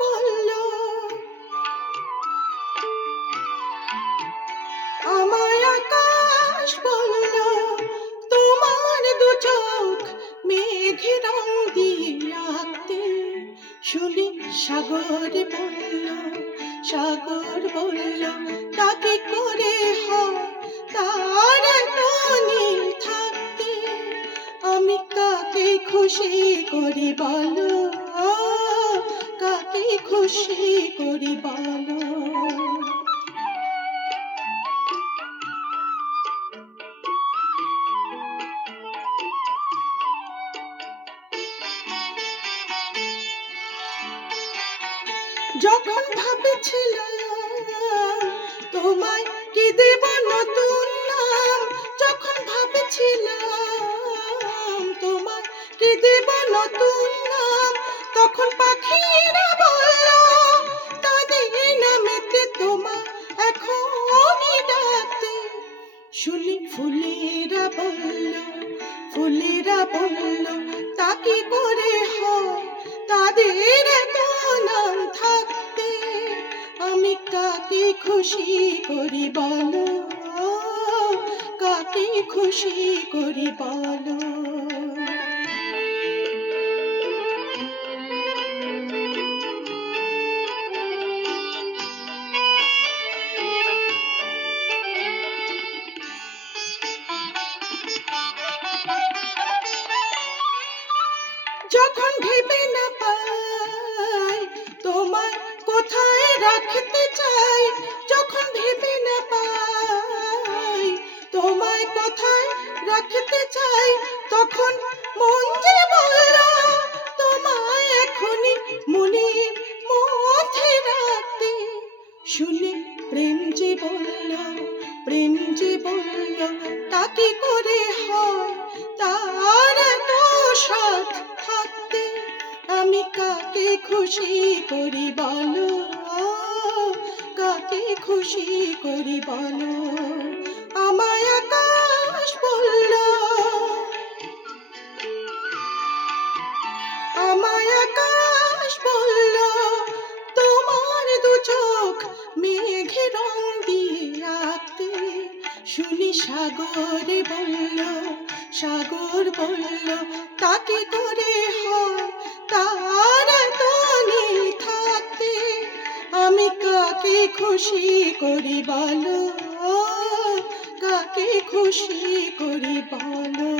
বলল, আমায় আকাশ বলল, তোমার দু চোখ মেঘে রং দিয়ে আঁকতে। শুনি সাগর বলল, তা কি করে হয় তার এত নীল থাকতে। আমি কাকে খুশি করি বলো, কাকে খুশি করি বলো। যখন ভাবেছিলাম তোমায় কি দেব নতুন নাম, যখন ভাবেছিলাম তোমায় কি দেব নতুন নাম, তখন পাখিরা বলল তাদের নামেতে তোমায় এখনই ডাকতে। শুনি ফুলেরা বলল, তা কি করে হয় তাদের এত নাম থাকতে। আমি কাকে খুশি করি বলো, কাকে খুশি করি বলো। যখন ভেবে না পাই তোমায় কোথায় রাখতে চাই, যখন ভেবে না পাই তোমায় কোথায় রাখতে চাই, তখন মন যে বলল তোমায় এখনই মনের মধ্যে রাখতে। শুনে প্রেম যে বলল, তা কি করে হয় তার এত সাথ থাকতে। আমি কাকে খুশি করি বলো, কাকে খুশি করি বলো। আমায় আকাশ বলল, আমায় আকাশ বলল, তোমার দু চোখ মেঘে রং দিয়ে আঁকতে। শুনি সাগর বলল, তা কি করে হয় তার এত নীল থাকতে। আমি কাকে খুশি করি বলো, কাকে খুশি করি বলো।